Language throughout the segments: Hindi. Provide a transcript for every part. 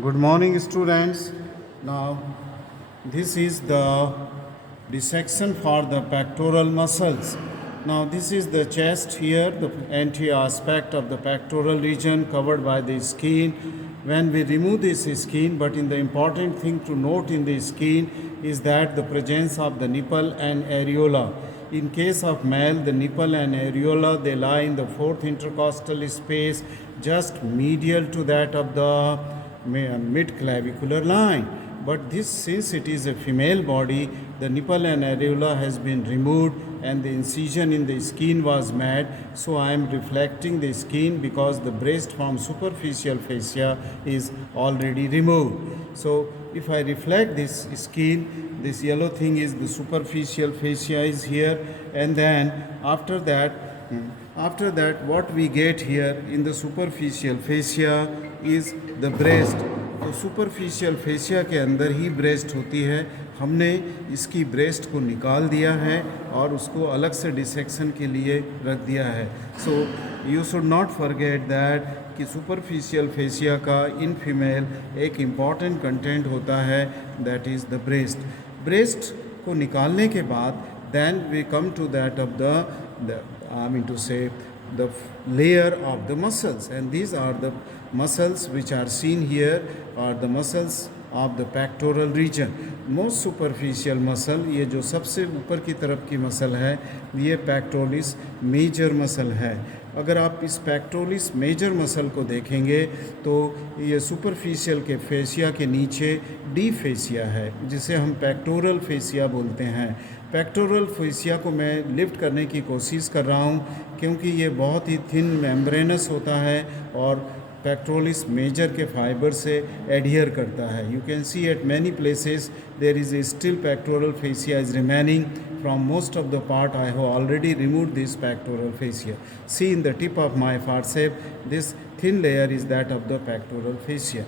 Good morning, students. Now, this is the dissection for the pectoral muscles. Now, this is the chest here, the anterior aspect of the pectoral region covered by the skin. When we remove this skin, but in the important thing to note in the skin is that the presence of the nipple and areola. In case of male, the nipple and areola, they lie in the fourth intercostal space, just medial to that of the mid-clavicular line. But this, since it is a female body, the nipple and areola has been removed and the incision in the skin was made. So I am reflecting the skin because the breast from superficial fascia is already removed. So if I reflect this skin, this yellow thing is the superficial fascia is here, and then after that what we get here in the superficial fascia is the breast. तो सुपरफिशियल फेशिया के अंदर ही ब्रेस्ट होती है. हमने इसकी ब्रेस्ट को निकाल दिया है और उसको अलग से डिसेक्शन के लिए रख दिया है. So you should not forget that कि सुपरफिशियल फेशिया का इन फीमेल एक इम्पॉर्टेंट कंटेंट होता है, that is the breast. Breast को निकालने के बाद then we come to that of the I mean to say the layer of the muscles, and these are the muscles which are seen here are the muscles of the pectoral region. Most superficial muscle, ये जो सबसे ऊपर की तरफ की मसल है, ये pectoralis major मसल है. अगर आप इस pectoralis major मसल को देखेंगे तो ये सुपरफिशियल के फेशिया के नीचे डी फेशिया है, जिसे हम पेक्टोरल फेशिया बोलते हैं. पेक्टोरल फेशिया को मैं लिफ्ट करने की कोशिश कर रहा हूँ क्योंकि ये बहुत ही थिन मेम्ब्रेनस होता है और पेक्टोरलिस मेजर के फाइबर से एडहियर करता है. You can see at many places there is a still pectoral fascia is remaining. From most of the part I have already removed this pectoral fascia. See in the tip of my forceps, this thin layer is that of the pectoral fascia.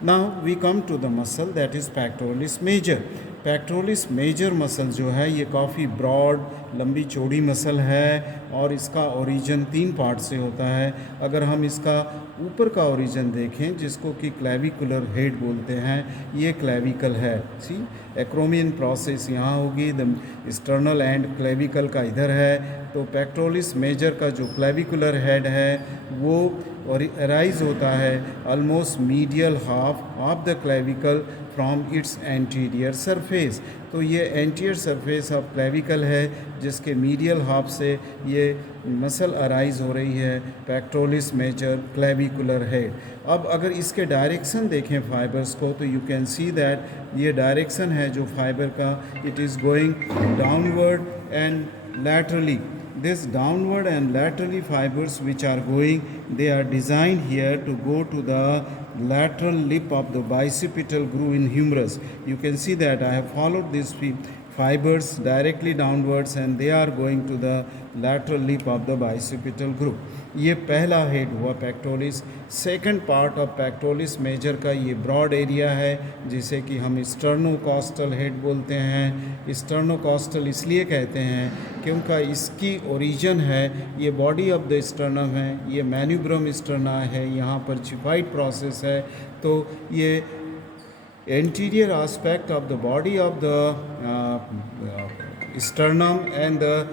Now we come to the muscle that is pectoralis major. Pectoralis major muscle जो है ये काफ़ी ब्रॉड लंबी चौड़ी मसल है और इसका ओरिजिन 3 पार्ट से होता है. अगर हम इसका ऊपर का ओरिजिन देखें जिसको कि क्लेविकुलर हेड बोलते हैं, ये क्लेविकल है. सी एक्रोमियन प्रोसेस यहाँ होगी, द स्टर्नल एंड क्लेविकल का इधर है. तो पेक्टोरलिस मेजर का जो क्लेविकुलर हेड है वो अराइज होता है almost medial half of the clavicle from its anterior surface. तो ये एंटीरियर सरफेस ऑफ क्लेविकल है जिसके मीडियल हाफ से ये मसल अराइज हो रही है, पेक्टोरलिस मेजर क्लेविकुलर हेड. अब अगर इसके डायरेक्शन देखें फाइबर्स को तो यू कैन सी दैट ये डायरेक्शन है जो फाइबर का, it is going downward and laterally. This downward and laterally fibers which are going, they are designed here to go to the lateral lip of the bicipital groove in humerus. You can see that I have followed these fibers directly downwards and they are going to the lateral lip of the bicipital groove. ये पहला हेड हुआ pectoralis. Second part of pectoralis major का ये ब्रॉड एरिया है जिसे कि हम स्टर्नोकॉस्टल हेड बोलते हैं. स्टर्नोकॉस्टल इसलिए कहते हैं क्योंकि इसकी ओरिजिन है, ये बॉडी ऑफ द स्टर्नम है, ये मैन्यूब्रम स्टर्ना है, यहाँ पर चिफाइड प्रोसेस है. तो ये anterior aspect of the body of the sternum and the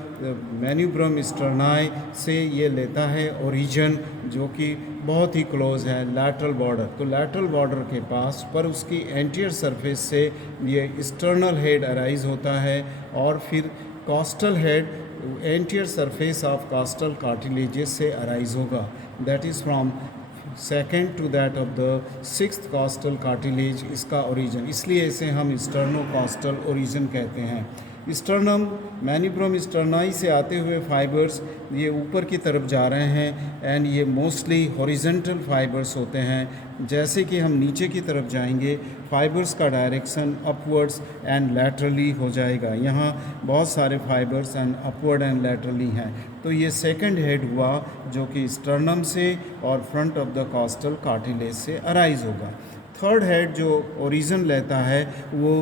manubrium sterni से ये लेता है ओरिजिन जो कि बहुत ही क्लोज है लैटरल बॉर्डर. तो लैटरल बॉर्डर के पास पर उसकी एंटीरियर सरफेस से ये स्टर्नल हेड अराइज होता है और फिर costal head anterior surface of costal cartilages से अराइज होगा. That is from second to that of the sixth costal cartilage इसका ओरिजिन, इसलिए इसे हम स्टर्नोकॉस्टल ओरिजिन कहते हैं. स्टर्नम मैन्यूब्रम स्टर्नाई से आते हुए फाइबर्स ये ऊपर की तरफ जा रहे हैं एंड ये मोस्टली हॉरिजॉन्टल फाइबर्स होते हैं. जैसे कि हम नीचे की तरफ जाएंगे फाइबर्स का डायरेक्शन अपवर्ड्स एंड लैटरली हो जाएगा. यहाँ बहुत सारे fibres and upward and laterally हैं. तो ये सेकंड हेड हुआ जो कि स्टर्नम से और front of the costal cartilage से अराइज होगा. थर्ड हेड जो ओरिजिन लेता है वो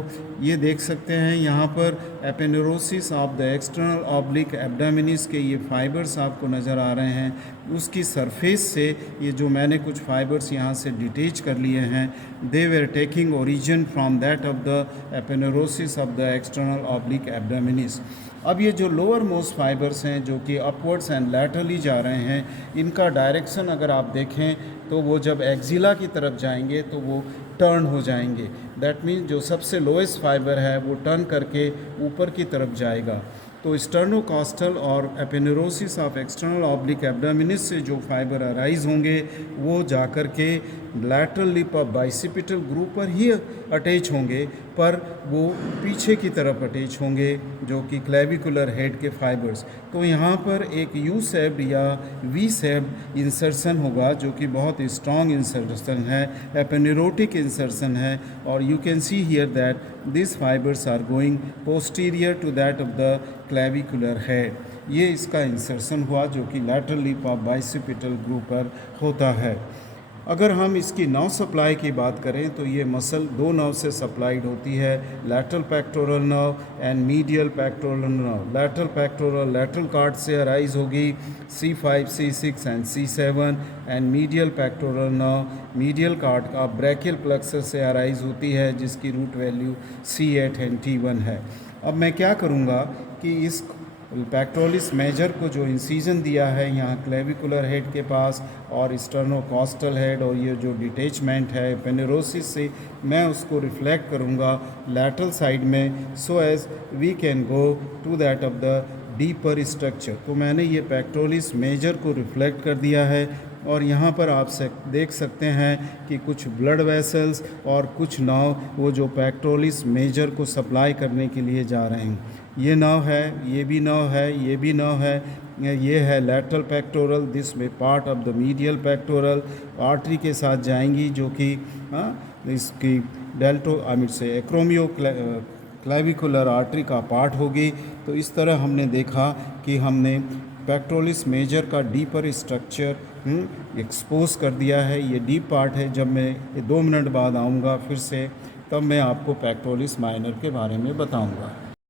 ये देख सकते हैं यहाँ पर aponeurosis of the external oblique abdominis के ये फाइबर्स आपको नज़र आ रहे हैं। उसकी सरफेस से ये जो मैंने कुछ फाइबर्स यहाँ से डिटेच कर लिए हैं, they were taking origin from that of the aponeurosis of the external oblique abdominis. अब ये जो लोअर मोस्ट फाइबर्स हैं जो कि अपवर्ड्स एंड लैटरली जा रहे हैं, इनका डायरेक्शन अगर आप देखें तो वो जब एक्जिला की तरफ जाएंगे तो वो टर्न हो जाएंगे। दैट मीन्स जो सबसे लोएस्ट फाइबर है वो टर्न करके ऊपर की तरफ जाएगा। तो स्टर्नोकॉस्टल और एपेनेरोसिस ऑफ एक्सटर्नल ऑब्लिक एब्डामिनिस से जो फाइबर अराइज होंगे वो जाकर के lateral lip of bicipital groove पर ही अटैच होंगे, पर वो पीछे की तरफ अटैच होंगे जो कि क्लेविकुलर हेड के फाइबर्स। तो यहाँ पर एक यू शेप्ड या वी शेप्ड इंसर्शन होगा जो कि बहुत स्ट्रॉन्ग इंसर्शन है, एपेनेरोटिक इंसर्शन है। और you can see here that this fibres are going posterior to that of the clavicular head. ये इसका इंसर्शन हुआ जो कि lateral lip of bicipital groove पर होता है। अगर हम इसकी नर्व सप्लाई की बात करें तो ये मसल दो नर्व से सप्लाइड होती है, lateral pectoral nerve and medial pectoral nerve. Lateral pectoral lateral card से अराइज होगी C5, C6 and C7 and medial pectoral nerve medial card का ब्रैकियल प्लेक्सस से अराइज होती है जिसकी root value C8 and T1 है। अब मैं क्या करूँगा कि इस पेक्टोरलिस मेजर को जो इंसीजन दिया है यहाँ क्लेविकुलर हेड के पास और स्टर्नोकॉस्टल हेड और ये जो डिटेचमेंट है एपेनेरोसिस से, मैं उसको रिफ्लेक्ट करूँगा लैटरल साइड में so as we can go to that of the deeper structure. तो मैंने ये पेक्टोरलिस मेजर को रिफ्लेक्ट कर दिया है और यहाँ पर आप देख सकते हैं कि कुछ ब्लड वेसल्स और कुछ नाव वो जो पेक्टोरलिस मेजर को सप्लाई करने के लिए जा रहे हैं। ये नाव है, ये भी नाव है, ये भी नाव है। ये है लैटरल पेक्टोरल, दिस में part of the medial pectoral artery के साथ जाएंगी जो कि इसकी डेल्टो आमिड से एक्रोमियो क्लेविकुलर आर्टरी का पार्ट होगी। तो इस तरह हमने देखा कि हमने पेक्टोरलिस मेजर का डीपर स्ट्रक्चर एक्सपोज कर दिया है। ये डीप पार्ट है। जब मैं 2 मिनट बाद आऊँगा फिर से, तब मैं आपको पेक्टोरलिस माइनर के बारे में बताऊँगा।